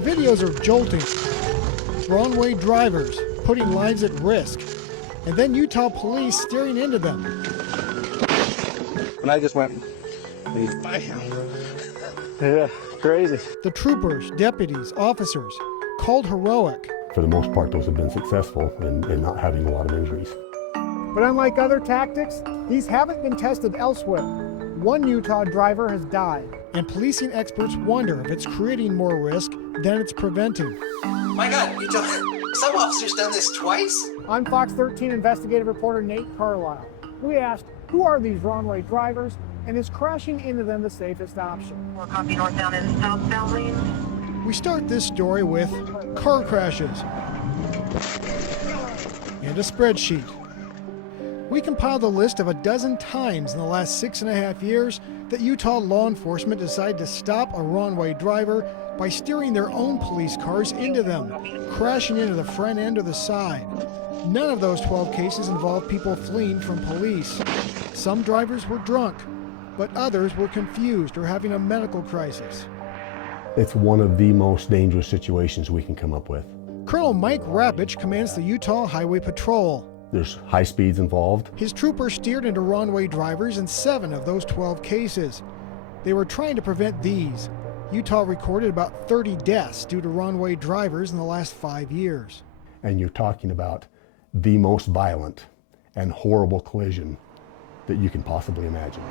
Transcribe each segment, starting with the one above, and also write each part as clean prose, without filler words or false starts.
The videos are jolting. Wrong-way drivers putting lives at risk, and then Utah police steering into them. And I just went, bam. Yeah, crazy. The troopers, deputies, officers, called heroic. For the most part, those have been successful in not having a lot of injuries. But unlike other tactics, these haven't been tested elsewhere. One Utah driver has died, and policing experts wonder if it's creating more risk than it's preventing. My God, some officers done this twice? I'm Fox 13 investigative reporter Nate Carlisle. We asked, who are these wrong-way drivers, and is crashing into them the safest option? We'll copy northbound and southbound lanes. We start this story with car crashes and a spreadsheet. We compiled a list of a dozen times in the last 6.5 years that Utah law enforcement decided to stop a wrong-way driver by steering their own police cars into them, crashing into the front end or the side. None of those 12 cases involved people fleeing from police. Some drivers were drunk, but others were confused or having a medical crisis. It's one of the most dangerous situations we can come up with. Colonel Mike Rapich commands the Utah Highway Patrol. There's high speeds involved. His troopers steered into wrong-way drivers in 7 of those 12 cases. They were trying to prevent these. Utah recorded about 30 deaths due to wrong-way drivers in the last 5 years. And you're talking about the most violent and horrible collision that you can possibly imagine.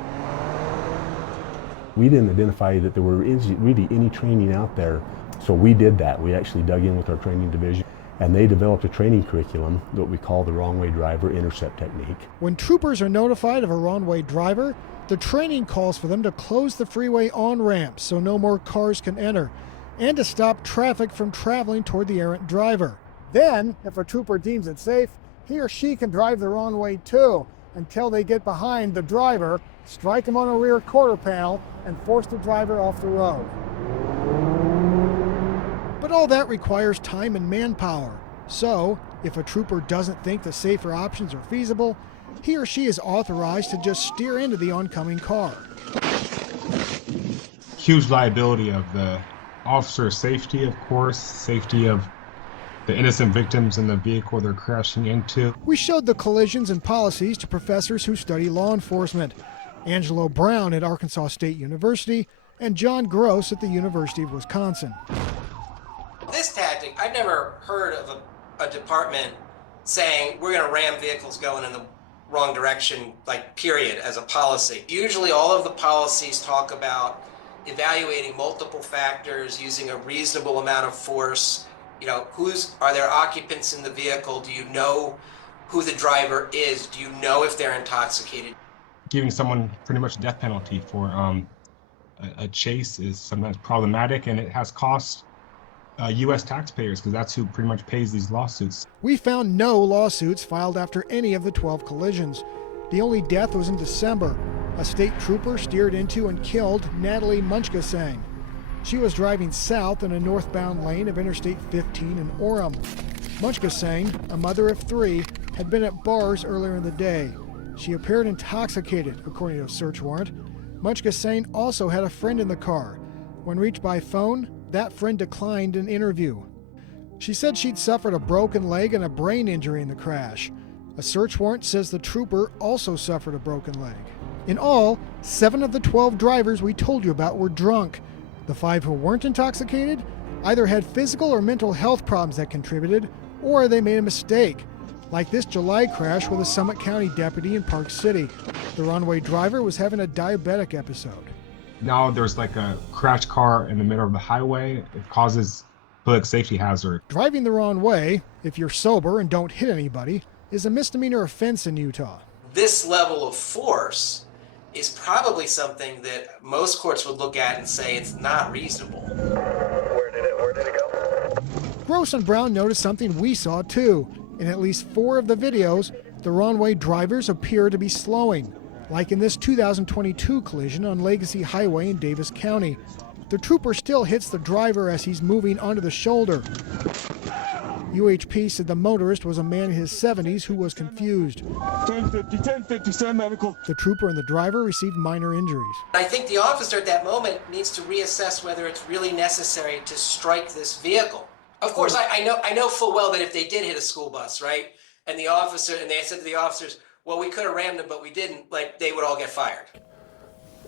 We didn't identify that there were really any training out there, so we did that. We actually dug in with our training division, and they developed a training curriculum that we call the wrong-way driver intercept technique. When troopers are notified of a wrong-way driver, the training calls for them to close the freeway on-ramps so no more cars can enter, and to stop traffic from traveling toward the errant driver. Then, if a trooper deems it safe, he or she can drive the wrong way too, until they get behind the driver, strike him on a rear quarter panel, and force the driver off the road. But all that requires time and manpower. So, if a trooper doesn't think the safer options are feasible, he or she is authorized to just steer into the oncoming car. Huge liability of the officer's safety, of course, safety of the innocent victims in the vehicle they're crashing into. We showed the collisions and policies to professors who study law enforcement. Angelo Brown at Arkansas State University and John Gross at the University of Wisconsin. This tactic, I've never heard of a department saying we're going to ram vehicles going in the wrong direction, like period, as a policy. Usually all of the policies talk about evaluating multiple factors, using a reasonable amount of force. You know, are there occupants in the vehicle? Do you know who the driver is? Do you know if they're intoxicated? Giving someone pretty much death penalty for a chase is sometimes problematic, and it has cost U.S. taxpayers, because that's who pretty much pays these lawsuits. We found no lawsuits filed after any of the 12 collisions. The only death was in December. A state trooper steered into and killed Natalie Munchkasang. She was driving south in a northbound lane of Interstate 15 in Orem. Munchkasang, a mother of 3, had been at bars earlier in the day. She appeared intoxicated, according to a search warrant. Munchkasang also had a friend in the car. When reached by phone, that friend declined an interview. She said she'd suffered a broken leg and a brain injury in the crash. A search warrant says the trooper also suffered a broken leg. In all, 7 of the 12 drivers we told you about were drunk. The 5 who weren't intoxicated either had physical or mental health problems that contributed, or they made a mistake, like this July crash with a Summit County deputy in Park City. The wrong-way driver was having a diabetic episode. Now there's like a crash car in the middle of the highway. It causes public safety hazard. Driving the wrong way, if you're sober and don't hit anybody, is a misdemeanor offense in Utah. This level of force is probably something that most courts would look at and say it's not reasonable. Where did it go? Gross and Brown noticed something we saw too. In at least 4 of the videos, the wrong-way drivers appear to be slowing, like in this 2022 collision on Legacy Highway in Davis County. The trooper still hits the driver as he's moving onto the shoulder. UHP said the motorist was a man in his 70s who was confused. 1050, send medical. The trooper and the driver received minor injuries. I think the officer at that moment needs to reassess whether it's really necessary to strike this vehicle. Of course, I know full well that if they did hit a school bus, right, and they said to the officers, well, we could have rammed them, but we didn't, like, they would all get fired.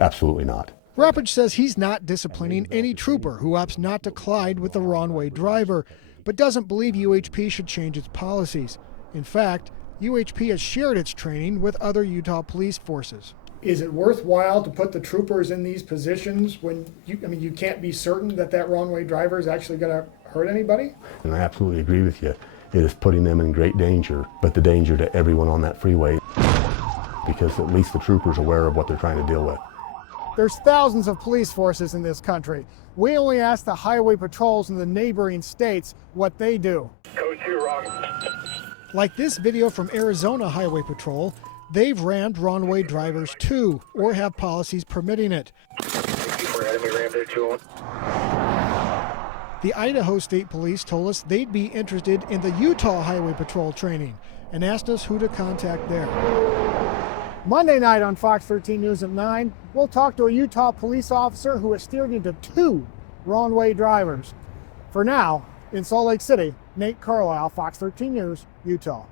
Absolutely not. Rapich says he's not disciplining any trooper who opts not to collide with the wrong-way driver, but doesn't believe UHP should change its policies. In fact, UHP has shared its training with other Utah police forces. Is it worthwhile to put the troopers in these positions when you can't be certain that wrong-way driver is actually going to hurt anybody? And I absolutely agree with you. It is putting them in great danger, but the danger to everyone on that freeway, because at least the trooper's aware of what they're trying to deal with. There's thousands of police forces in this country. We only ask the highway patrols in the neighboring states what they do. Code 2 wrong. Like this video from Arizona Highway Patrol, they've rammed wrong-way drivers too, or have policies permitting it. Enemy rammed their 2-1. The Idaho State Police told us they'd be interested in the Utah Highway Patrol training and asked us who to contact there. Monday night on Fox 13 News at 9, we'll talk to a Utah police officer who has steered into 2 wrong-way drivers. For now, in Salt Lake City, Nate Carlisle, Fox 13 News, Utah.